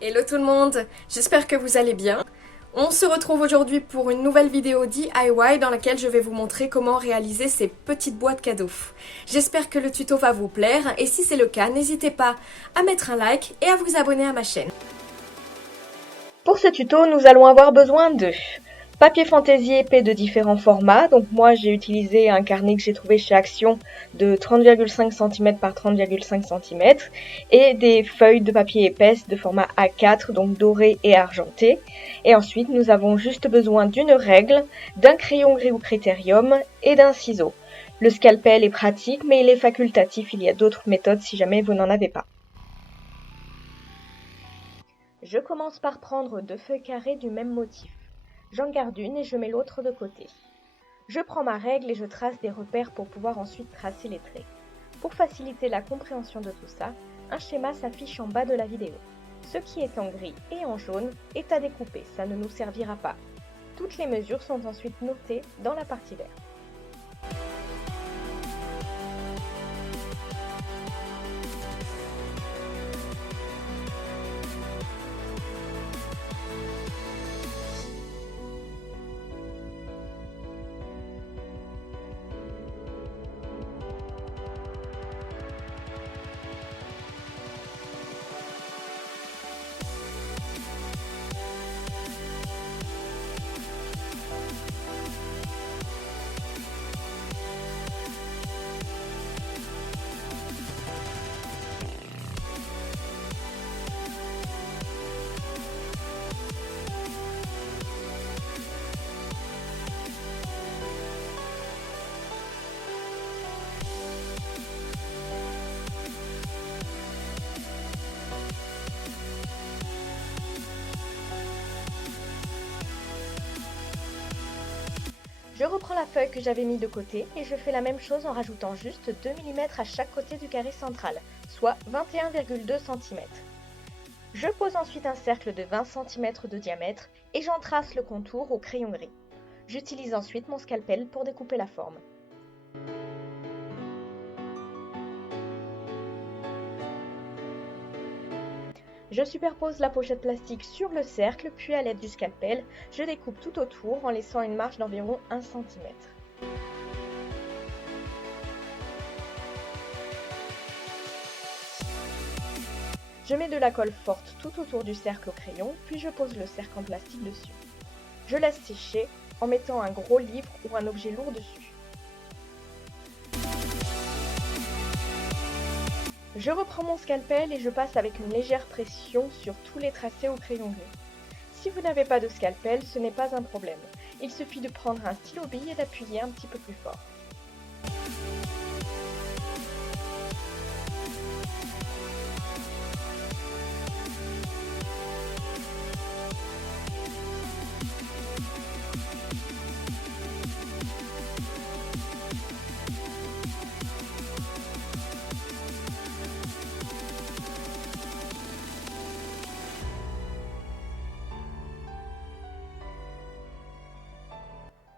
Hello tout le monde, j'espère que vous allez bien. On se retrouve aujourd'hui pour une nouvelle vidéo DIY dans laquelle je vais vous montrer comment réaliser ces petites boîtes cadeaux. J'espère que le tuto va vous plaire et si c'est le cas, n'hésitez pas à mettre un like et à vous abonner à ma chaîne. Pour ce tuto, nous allons avoir besoin de papier fantaisie épais de différents formats. Donc moi, j'ai utilisé un carnet que j'ai trouvé chez Action de 30,5 cm par 30,5 cm et des feuilles de papier épaisse de format A4, donc doré et argenté. Et ensuite, nous avons juste besoin d'une règle, d'un crayon gris ou critérium et d'un ciseau. Le scalpel est pratique, mais il est facultatif. Il y a d'autres méthodes si jamais vous n'en avez pas. Je commence par prendre 2 feuilles carrées du même motif. J'en garde une et je mets l'autre de côté. Je prends ma règle et je trace des repères pour pouvoir ensuite tracer les traits. Pour faciliter la compréhension de tout ça, un schéma s'affiche en bas de la vidéo. Ce qui est en gris et en jaune est à découper, ça ne nous servira pas. Toutes les mesures sont ensuite notées dans la partie verte. Je reprends la feuille que j'avais mis de côté et je fais la même chose en rajoutant juste 2 mm à chaque côté du carré central, soit 21,2 cm. Je pose ensuite un cercle de 20 cm de diamètre et j'en trace le contour au crayon gris. J'utilise ensuite mon scalpel pour découper la forme. Je superpose la pochette plastique sur le cercle, puis à l'aide du scalpel, je découpe tout autour en laissant une marge d'environ 1 cm. Je mets de la colle forte tout autour du cercle au crayon, puis je pose le cercle en plastique dessus. Je laisse sécher en mettant un gros livre ou un objet lourd dessus. Je reprends mon scalpel et je passe avec une légère pression sur tous les tracés au crayon gris. Si vous n'avez pas de scalpel, ce n'est pas un problème. Il suffit de prendre un stylo bille et d'appuyer un petit peu plus fort.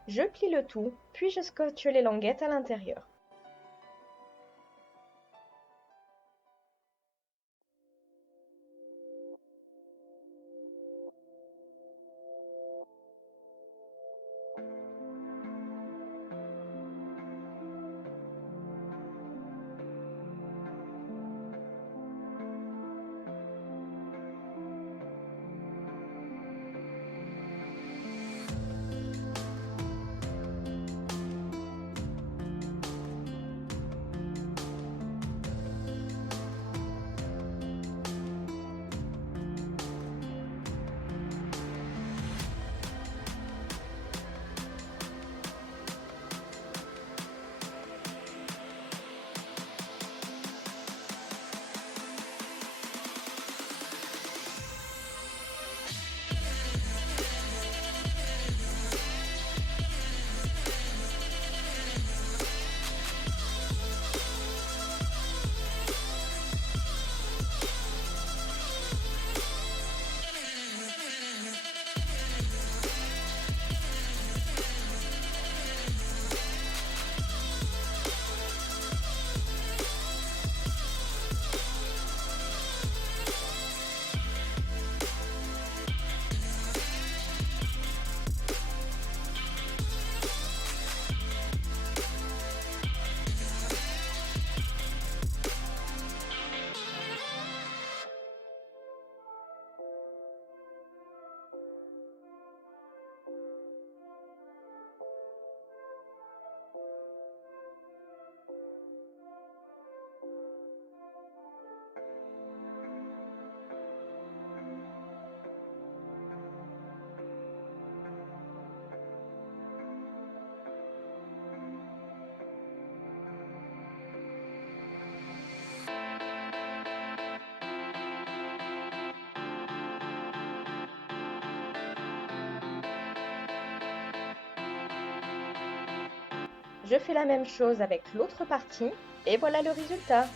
Je plie le tout, puis je scotche les languettes à l'intérieur. Je fais la même chose avec l'autre partie et voilà le résultat.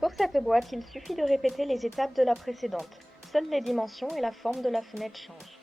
Pour cette boîte, il suffit de répéter les étapes de la précédente. Seules les dimensions et la forme de la fenêtre changent.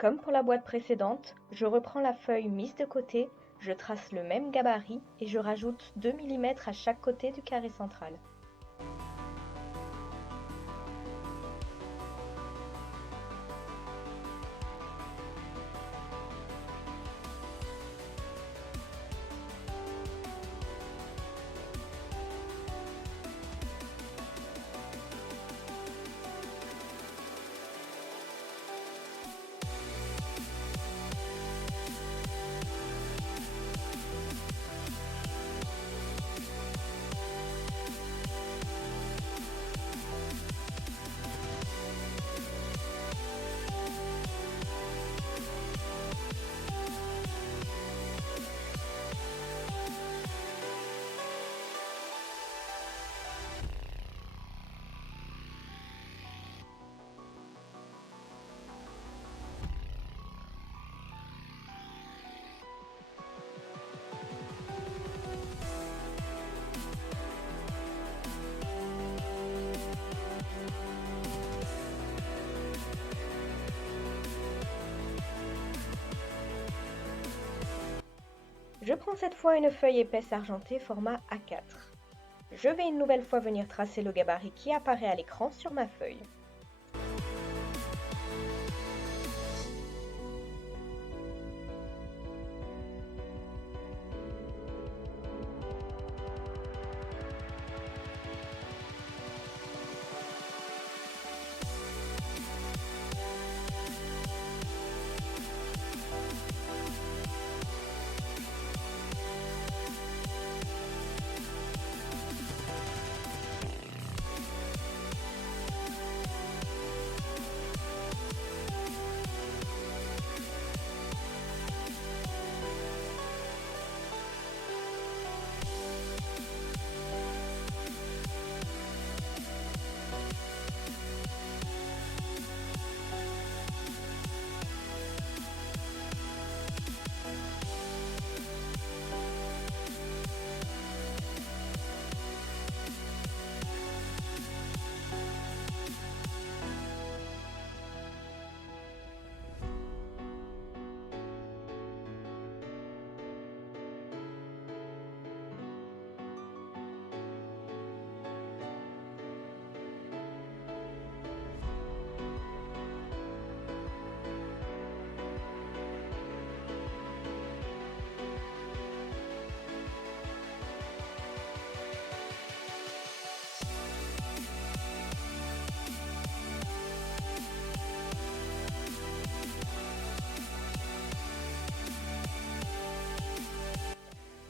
Comme pour la boîte précédente, je reprends la feuille mise de côté, je trace le même gabarit et je rajoute 2 mm à chaque côté du carré central. Je prends cette fois une feuille épaisse argentée format A4. Je vais une nouvelle fois venir tracer le gabarit qui apparaît à l'écran sur ma feuille.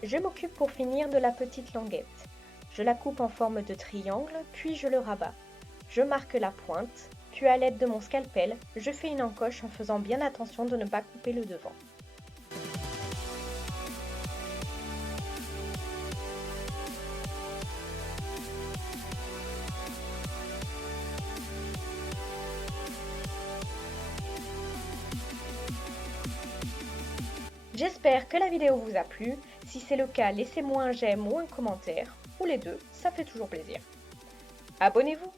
Je m'occupe pour finir de la petite languette. Je la coupe en forme de triangle, puis je le rabats. Je marque la pointe, puis à l'aide de mon scalpel, je fais une encoche en faisant bien attention de ne pas couper le devant. J'espère que la vidéo vous a plu. Si c'est le cas, laissez-moi un j'aime ou un commentaire, ou les deux, ça fait toujours plaisir. Abonnez-vous!